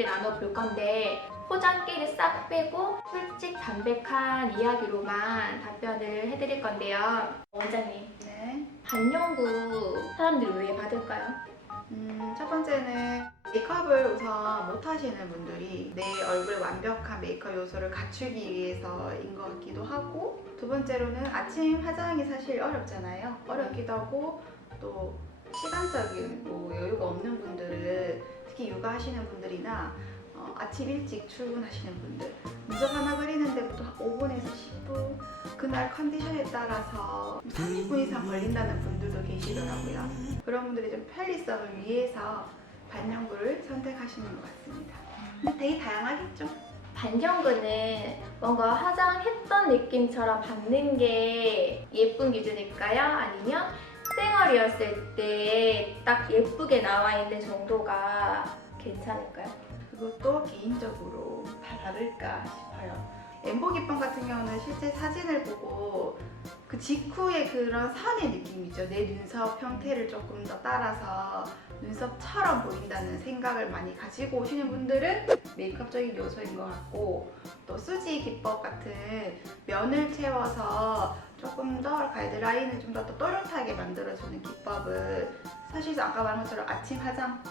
얘기를 나눠볼 건데 포장기를 싹 빼고 솔직 담백한 이야기로만 답변을 해드릴 건데요. 원장님, 네. 반영구 사람들이 왜 받을까요? 첫 번째는 메이크업을 우선 못 하시는 분들이 내 얼굴에 완벽한 메이크업 요소를 갖추기 위해서인 것 같기도 하고, 두 번째로는 아침 화장이 사실 어렵잖아요. 어렵기도 하고, 또 시간적인 여유가 없는 분들은, 특히 육아하시는 분들이나 아침 일찍 출근하시는 분들, 눈썹 하나 그리는 데부터 5분에서 10분, 그날 컨디션에 따라서 30분 이상 걸린다는 분들도 계시더라고요. 그런 분들이 좀 편리성을 위해서 반영구를 선택하시는 것 같습니다. 근데 되게 다양하겠죠? 반영구는 뭔가 화장했던 느낌처럼 받는 게 예쁜 기준일까요? 아니면 생얼이었을 때 딱 예쁘게 나와 있는 정도가 괜찮을까요? 그것도 개인적으로 다를까 싶어요. 엠보 기법 같은 경우는 실제 사진을 보고 그 직후의 그런 선의 느낌이죠. 내 눈썹 형태를 조금 더 따라서 눈썹처럼 보인다는 생각을 많이 가지고 오시는 분들은 메이크업적인 요소인 것 같고, 또 수지 기법 같은 면을 채워서 조금 더 가이드라인을 좀 더 또렷하게 만들어주는 기법은 사실상 아까 말한 것처럼 아침 화장,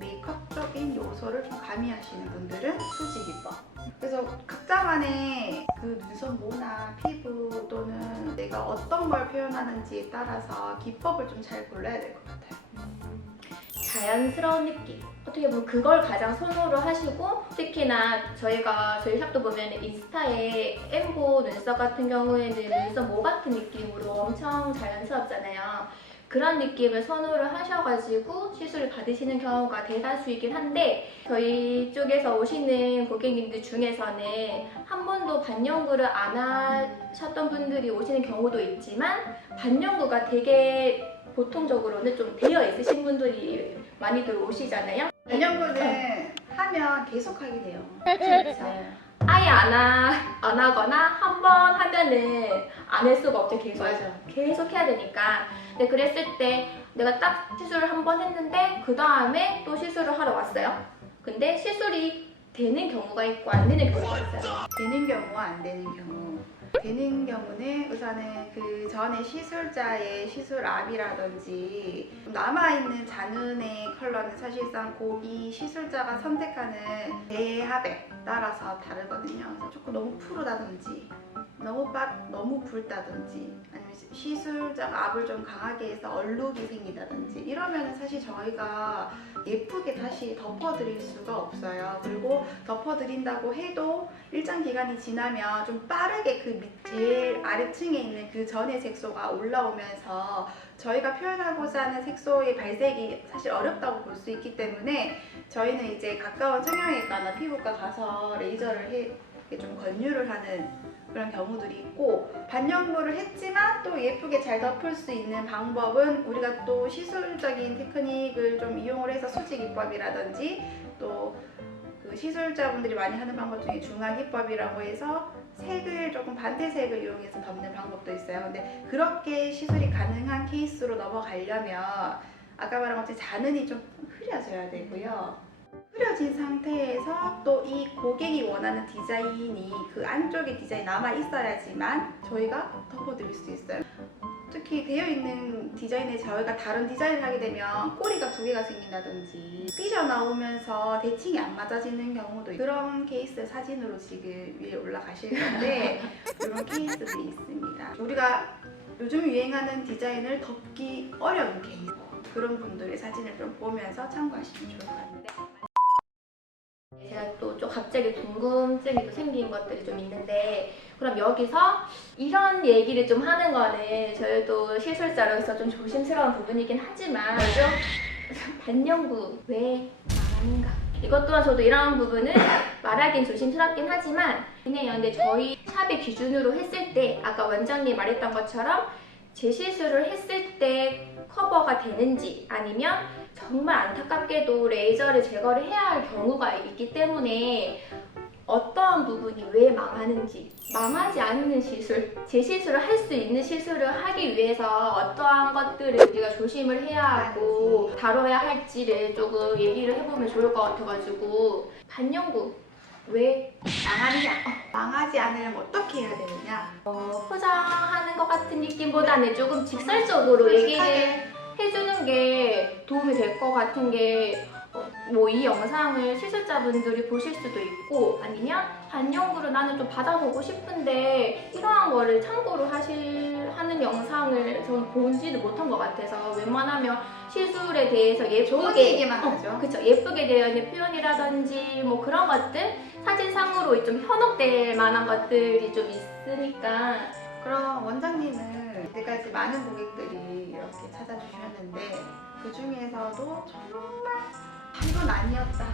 메이크업적인 요소를 좀 가미하시는 분들은 수지 기법. 그래서 각자만의 그 눈썹 모나 피부 또는 내가 어떤 걸 표현하는지에 따라서 기법을 좀 잘 골라야 될 것 같아요. 자연스러운 느낌, 어떻게 보면 그걸 가장 선호를 하시고, 특히나 저희 샵도 보면 인스타에 엠보 눈썹 같은 경우에는 눈썹 모 같은 느낌으로 엄청 자연스럽잖아요. 그런 느낌을 선호를 하셔가지고 시술을 받으시는 경우가 대다수이긴 한데, 저희 쪽에서 오시는 고객님들 중에서는 한 번도 반영구를 안 하셨던 분들이 오시는 경우도 있지만, 반영구가 되게 보통적으로는 좀 되어 있으신 분들이 많이들 오시잖아요. 반영구는 하면 계속 하게 돼요. 네. 아예 안 하거나 한 번 하면은 안 할 수가 없죠. 계속 해야 되니까. 근데 그랬을 때 내가 딱 시술을 한 번 했는데 그 다음에 또 시술을 하러 왔어요. 근데 시술이 되는 경우가 있고 안 되는 경우가 있어요. 되는 경우와 안 되는 경우. 되는 경우는 우선은 그 전에 시술자의 시술압이라든지 남아있는 잔흔의 컬러는 사실상 이 시술자가 선택하는 대합에 따라서 다르거든요. 그래서 조금 너무 푸르다든지 너무 붉다든지, 아니면 시술자가 압을 좀 강하게 해서 얼룩이 생기다든지 이러면 사실 저희가 예쁘게 다시 덮어드릴 수가 없어요. 그리고 덮어드린다고 해도 일정 기간이 지나면 좀 빠르게 그 제일 아래층에 있는 그 전의 색소가 올라오면서 저희가 표현하고자 하는 색소의 발색이 사실 어렵다고 볼 수 있기 때문에 저희는 이제 가까운 성형외과나 피부과 가서 레이저를 좀 권유를 하는 그런 경우들이 있고, 반영구를 했지만 또 예쁘게 잘 덮을 수 있는 방법은 우리가 또 시술적인 테크닉을 좀 이용을 해서 수지 기법이라든지, 또 그 시술자분들이 많이 하는 방법 중에 중화 기법이라고 해서 색을 조금 반대색을 이용해서 덮는 방법도 있어요. 근데 그렇게 시술이 가능한 케이스로 넘어가려면 아까 말한 것처럼 잔흔이 좀 흐려져야 되고요. 흐려진 상태에서 또 이 고객이 원하는 디자인이 그 안쪽에 디자인이 남아 있어야지만 저희가 덮어드릴 수 있어요. 특히 되어있는 디자인에 저희가 다른 디자인을 하게 되면 꼬리가 두 개가 생긴다든지 삐져나오면서 대칭이 안 맞아지는 경우도 있고, 그런 케이스 사진으로 지금 위에 올라가실 건데 이런 케이스들이 있습니다. 우리가 요즘 유행하는 디자인을 덮기 어려운 케이스, 그런 분들의 사진을 좀 보면서 참고하시면 좋을 것 같아요. 제가 또 좀 갑자기 궁금증이 또 생긴 것들이 좀 있는데, 그럼 여기서 이런 얘기를 좀 하는 거는 저희도 시술자로서 좀 조심스러운 부분이긴 하지만 반영구 왜 말하는가? 이것 또한 저도 이런 부분은 말하긴 조심스럽긴 하지만 그냥 근데 저희 샵의 기준으로 했을 때 아까 원장님이 말했던 것처럼 재시술을 했을 때 커버가 되는지, 아니면 정말 안타깝게도 레이저를 제거를 해야 할 경우가 있기 때문에 어떠한 부분이 왜 망하는지, 망하지 않는 시술, 재시술을 할 수 있는 시술을 하기 위해서 어떠한 것들을 우리가 조심을 해야 하고 다뤄야 할지를 조금 얘기를 해보면 좋을 것 같아가지고 반영구 왜 망하느냐? 망하지 않으려면 어떻게 해야 되느냐? 포장하는 것 같은 느낌보다는 조금 직설적으로 얘기를 해주는 게 도움이 될 것 같은 게 뭐 이 영상을 시술자분들이 보실 수도 있고 아니면 반영구로 나는 좀 받아보고 싶은데 이러한 거를 참고로 하는 영상을 전 보지도 못한 것 같아서 웬만하면 시술에 대해서 좋은 예쁘게 얘기만 하죠. 그쵸, 예쁘게 되어 있는 표현이라든지 뭐 그런 것들 사진상으로 좀 현혹될 만한 것들이 좀 있으니까 그럼 원장님은 이때까지 많은 고객들이 이렇게 찾아주셨는데 그 중에서도 정말 이건 아니었다.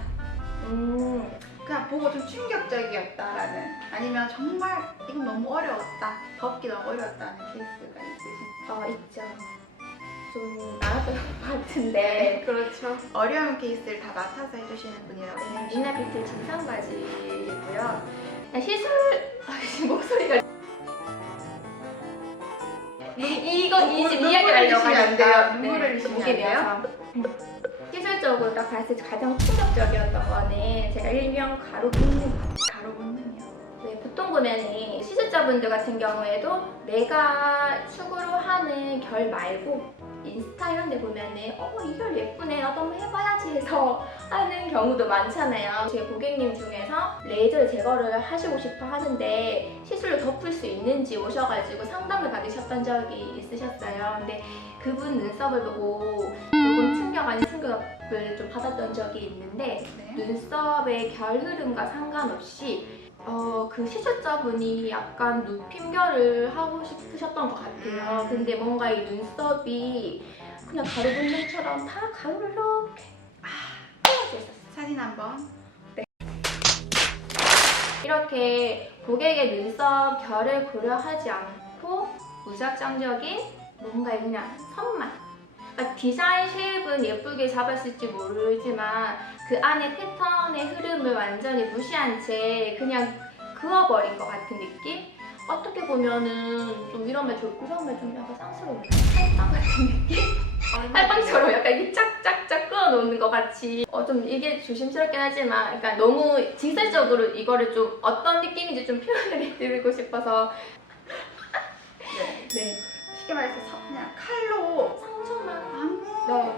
그냥 보고 좀 충격적이었다라는 아니면 정말 이건 너무 어려웠다. 덮기 너무 어려웠다는 케이스가 있으신가요? 있죠. 좀 많았던 것 같은데 그렇죠. 어려운 케이스를 다 맡아서 해주시는 분이라고 생각하시면 미나비트 진상바지이고요. 시술 목소리가 이 지금 이야기를 하려고 하니까 눈물을 흘리시면 안 돼요? 시술적으로 딱 봤을 때 가장 충격적이었던 거는 제가 일명 가로 붓는 가로 붓는요. 네, 보통 보면은 시술자분들 같은 경우에도 내가 추구로 하는 결 말고 인스타 이런 데 보면은 이 결 예쁘네 나도 한번 해봐야지 해서 하는 경우도 많잖아요. 제 고객님 중에서 레이저 제거를 하시고 싶어 하는데 시술로 덮을 수 있는지 오셔가지고 상담을 받으셨던 적이 있으셨어요. 근데 그분 눈썹을 보고 조금 충격 아닌 충격을 좀 받았던 적이 있는데 네. 눈썹의 결 흐름과 상관없이 그 시술자분이 약간 눕힘결을 하고 싶으셨던 것 같아요. 근데 뭔가 이 눈썹이 그냥 가루 분명처럼 다 가루를 이렇게 떼어져 있었어요. 사진 한번. 이렇게 고객의 눈썹 결을 고려하지 않고 무작정적인 뭔가 그냥 선만 그러니까 디자인 쉐입은 예쁘게 잡았을지 모르지만 그 안에 패턴의 흐름을 완전히 무시한 채 그냥 그어버린 것 같은 느낌? 어떻게 보면은 좀 이러면 좀 약간 쌍스러운 팔빵 같은 느낌? 팔빵처럼 약간 이렇게 짝짝짝 끊어놓는 것 같이 좀 이게 조심스럽긴 하지만 그러니까 너무 직설적으로 이거를 좀 어떤 느낌인지 좀 표현을 해드리고 싶어서 네. 쉽게 말해서 그냥 칼로 상처만 아무 네.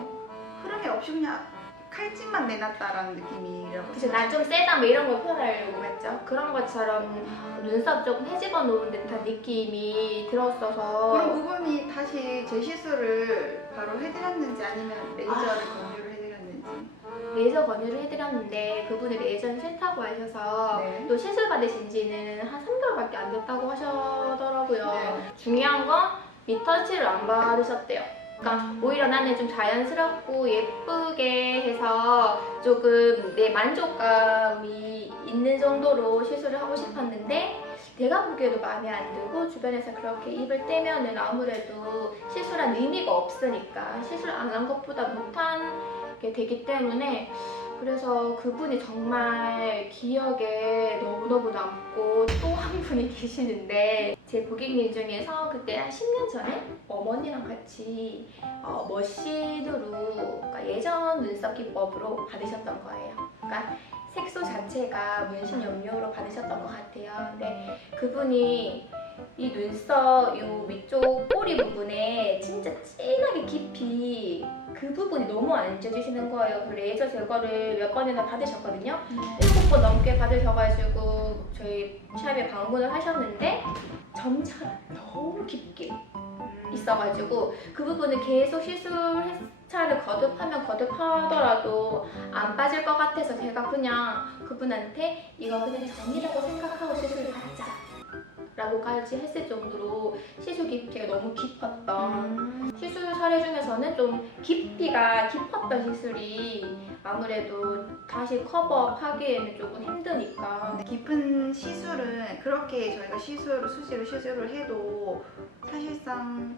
흐름이 없이 그냥 칼집만 내놨다라는 느낌이라고. 그치 난 좀 세다 뭐 이런 거 표현하려고 했죠. 그런 것처럼 눈썹 조금 헤집어 놓은 듯한 느낌이 들었어서 그런 부분이 다시 재시술을 바로 해드렸는지 아니면 레이저를 권유를 해드렸는지. 레이저 권유를 해드렸는데 그분이 레이저는 싫다고 하셔서 네. 또 시술 받으신 지는 한 3개월밖에 안 됐다고 하시더라고요. 네. 중요한 건 리터치를 안 받으셨대요. 그러니까 오히려 나는 좀 자연스럽고 예쁘게 해서 조금 내 만족감이 있는 정도로 시술을 하고 싶었는데 내가 보기에도 마음에 안 들고 주변에서 그렇게 입을 떼면은 아무래도 시술한 의미가 없으니까 시술 안 한 것보다 못한 게 되기 때문에 그래서 그분이 정말 기억에 너무너무 남고 또 한 분이 계시는데 제 고객님 중에서 그때 한 10년 전에 어머니랑 같이 머신으로 그러니까 예전 눈썹 기법으로 받으셨던 거예요. 그러니까 색소 자체가 문신 염료로 받으셨던 것 같아요. 근데 그분이 이 눈썹 요 위쪽 꼬리 부분에 진짜 진하게 깊이 그 부분이 너무 안 쪄지시는 거예요. 그 레이저 제거를 몇 번이나 받으셨거든요. 7번 넘게 받으셔가지고 저희 샵에 방문을 하셨는데 점차가 너무 깊게 있어가지고 그 부분을 계속 시술 회차를 거듭하면 거듭하더라도 안 빠질 것 같아서 제가 그냥 그분한테 이거 그냥 정이라고 생각하고 시술을 받자 라고까지 했을 정도로 시술 깊이가 너무 깊었던 시술 사례 중에서는 좀 깊이가 깊었던 시술이 아무래도 다시 커버하기에는 조금 힘드니까 깊은 시술은 그렇게 저희가 수시로 시술을 해도 사실상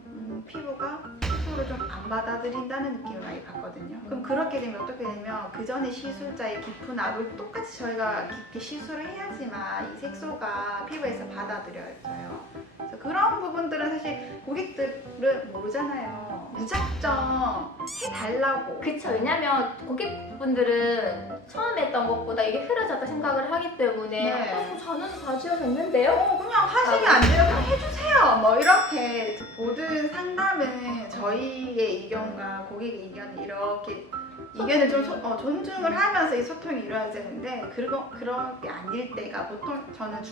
피부가 시술을 좀 안 받아들인다는 느낌을 많이 받거든요. 그럼 그렇게 되면 어떻게 되면 그 전에 시술자의 깊은 압을 똑같이 저희가 깊게 시술을 해야지만 이 색소가 피부에서 받아들여져요. 그래서 그런 부분들은 사실 고객들은 모르잖아요. 무작정 해달라고. 그쵸. 왜냐면 고객분들은 처음에 했던 것보다 이게 흐려졌다 생각을 하기 때문에 네. 저는 다 지워졌는데요? 그냥 하시면 안 돼요. 그냥 해주세요. 뭐 이렇게 모든 상담은 저희의 의견과 고객의 의견을 이렇게 의견을 좀 존중을 하면서 이 소통이 이루어지는데 그렇게 아닐 때가 보통 저는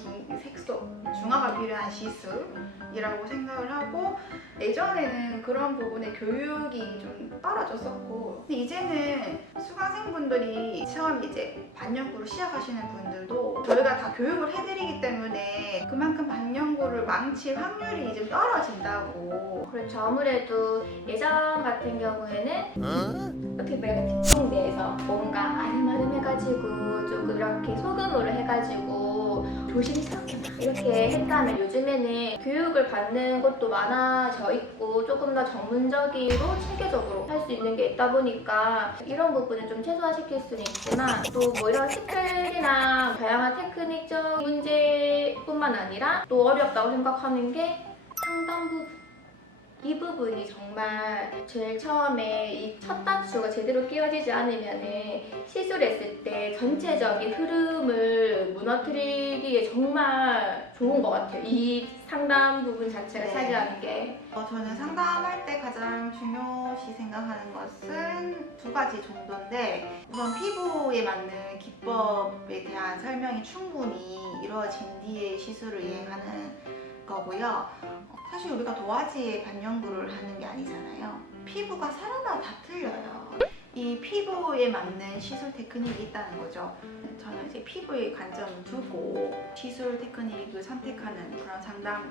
색소, 중화가 필요한 시술이라고 생각을 하고 예전에는 그런 부분에 교육이 좀 떨어졌었고 근데 이제는 수강생분들이 처음 이제 반영구를 시작하시는 분들도 저희가 다 교육을 해드리기 때문에 그만큼 반영구를 망칠 확률이 좀 떨어진다고. 그렇죠. 아무래도 예전 같은 경우에는 어떻게 보면 특정 내에서 뭔가 아름아름해가지고 조금 이렇게 소금으로 해가지고 조심스럽게 막 이렇게 했다면 요즘에는 교육을 받는 것도 많아져 있고 조금 더 전문적이고 체계적으로 할 수 있는 게 있다 보니까 이런 부분을 좀 최소화시킬 수는 있지만 또 뭐 이런 스킬이나 다양한 테크닉적 문제뿐만 아니라 또 어렵다고 생각하는 게 상담 부분. 이 부분이 정말 제일 처음에 이 첫 단추가 제대로 끼워지지 않으면 시술했을 때 전체적인 흐름을 무너뜨리기에 정말 좋은 것 같아요. 이 상담 부분 자체가 네. 차지하는 게. 저는 상담할 때 가장 중요시 생각하는 것은 두 가지 정도인데 우선 피부에 맞는 기법에 대한 설명이 충분히 이루어진 뒤에 시술을 이행하는 거고요. 사실 우리가 도화지에 반영구를 하는 게 아니잖아요. 피부가 사람마다 다 틀려요. 이 피부에 맞는 시술 테크닉이 있다는 거죠. 저는 이제 피부에 관점을 두고 시술 테크닉을 선택하는 그런 상담을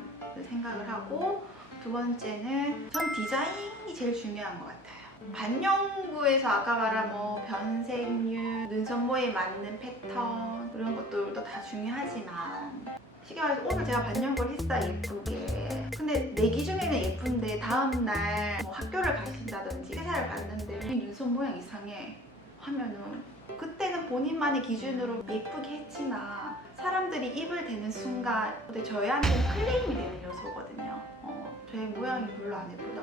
생각을 하고 두 번째는 전 디자인이 제일 중요한 것 같아요. 반영구에서 아까 말한 뭐 변색률, 눈썹모에 맞는 패턴 이런 것들도 다 중요하지만 쉽게 말해서 오늘 제가 반영구를 했어 예쁘게 근데 내 기준에는 예쁜데 다음날 뭐 학교를 가신다든지 회사를 갔는데 이 눈썹 모양 이상해 하면은 그때는 본인만의 기준으로 예쁘게 했지만 사람들이 입을 대는 순간 근데 저희한테는 클레임이 되는 요소거든요. 저희 모양이 별로 안 예쁘다.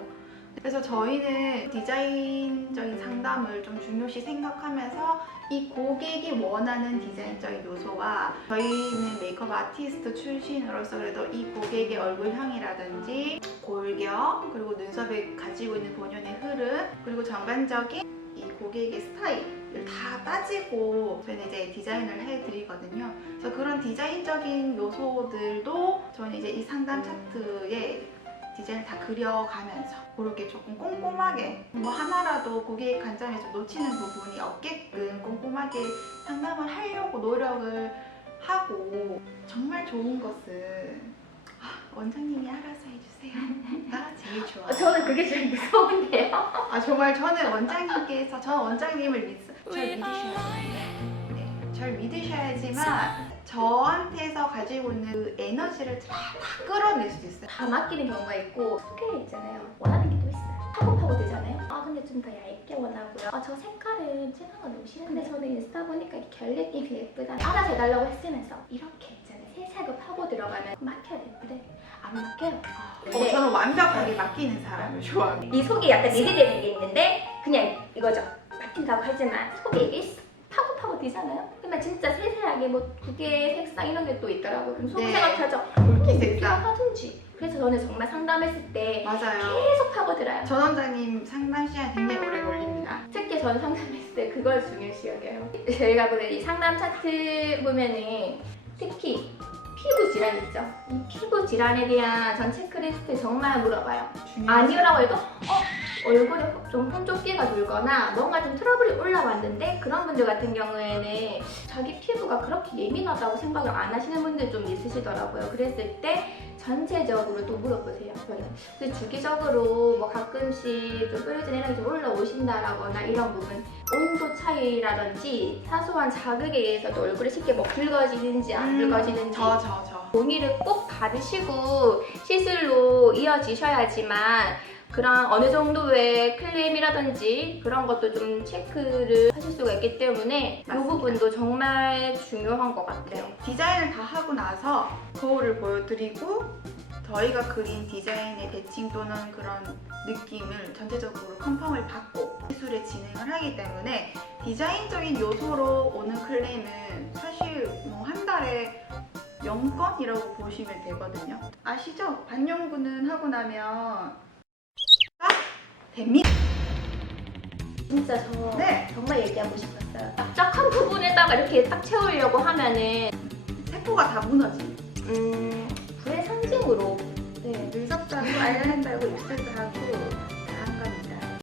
그래서 저희는 디자인적인 상담을 좀 중요시 생각하면서 이 고객이 원하는 디자인적인 요소와 저희는 메이크업 아티스트 출신으로서 그래도 이 고객의 얼굴형이라든지 골격 그리고 눈썹에 가지고 있는 본연의 흐름 그리고 전반적인 이 고객의 스타일을 다 따지고 저희는 이제 디자인을 해드리거든요. 그래서 그런 디자인적인 요소들도 저희는 이제 이 상담 차트에 디자인을 다 그려가면서 그렇게 조금 꼼꼼하게 뭐 하나라도 고객 관점에서 놓치는 부분이 없게끔 꼼꼼하게 상담을 하려고 노력을 하고 정말 좋은 것은 원장님이 알아서 해주세요.가 제일 좋아요. 저는 그게 제일 무서운데요. 정말 저는 원장님께서 저 원장님을 절 믿으셔야 절 믿으셔야지만 저한테서 가지고 있는 그 에너지를 다 끌어낼 수 있어요. 다 맡기는 경우가 있고 스케일 있잖아요. 원하는 게 또 있어요. 파고파고 되잖아요. 근데 좀 더 얇게 원하고요. 저 색깔은 진한 거 너무 싫은데 저는 인스타 보니까 이렇게 결례띠 예쁘다. 알아서 해달라고 했으면서 이렇게 있잖아요. 세세하게 파고 들어가면 맡겨야 되는데 안 맡겨요. 근데 저는 완벽하게 맡기는 사람을 좋아합니다. 이 속이 약간 미리되는 게 있는데 그냥 이거죠. 맡긴다고 하지만 속에 이게 파고 되잖아요. 그러면 진짜 세세하게 뭐 두개 색상 이런 게 또 있더라고요. 그럼 속 네. 생각하죠. 굵기 색상. 하든지. 그래서 저는 정말 상담했을 때 맞아요. 계속 파고들어요. 전 원장님 상담 시간 굉장히 오래 걸립니다. 특히 저는 상담했을 때 그걸 중요시 여겨요. 저희가 보면 이 상담 차트 보면은 특히 피부 질환 있죠. 이 피부 질환에 대한 전 체크리스트 정말 물어봐요. 중요하죠. 아니라고 해도 얼굴에 좀 혼조기가 돌거나 뭔가 좀 트러블이 올라왔는데 그런 분들 같은 경우에는 자기 피부가 그렇게 예민하다고 생각을 안 하시는 분들 좀 있으시더라고요. 그랬을 때 전체적으로 또 물어보세요. 근데 주기적으로 뭐 가끔씩 좀 뾰루지 내력이 좀 올라오신다라거나 이런 부분 온도 차이라든지 사소한 자극에 의해서도 얼굴이 쉽게 뭐 붉어지는지 안 붉어지는지 저. 동의를 꼭 받으시고 시술로 이어지셔야지만 그런 어느 정도의 클레임이라든지 그런 것도 좀 체크를 하실 수가 있기 때문에 이 맞습니다. 부분도 정말 중요한 것 같아요. 디자인을 다 하고 나서 거울을 보여드리고 저희가 그린 디자인의 대칭 또는 그런 느낌을 전체적으로 컨펌을 받고 시술에 진행을 하기 때문에 디자인적인 요소로 오는 클레임은 사실 뭐 한 달에 0건이라고 보시면 되거든요. 아시죠? 반영구는 하고 나면 됩니다. 진짜 저 네. 정말 얘기하고 싶었어요. 딱딱한 부분에다가 이렇게 딱 채우려고 하면은 세포가 다 무너진. 불의 상징으로 네, 눈썹도 하고 아이라인도 하고 입술도 하고